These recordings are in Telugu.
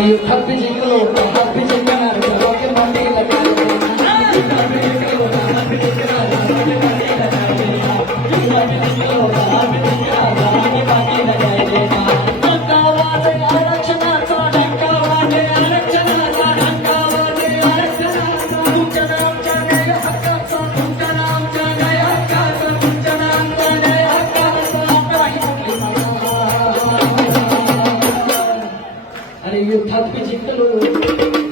you have been in the have been in the rocket money like that. you, Papi Jitalo.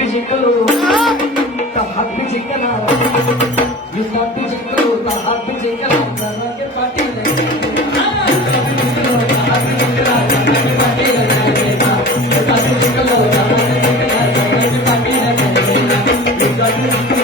తప్పి చిక్కలు తప్పి చిక్కల తప్పి చిక్కలు తప్పి చిక్కల పట్టి పట్టి పట్టి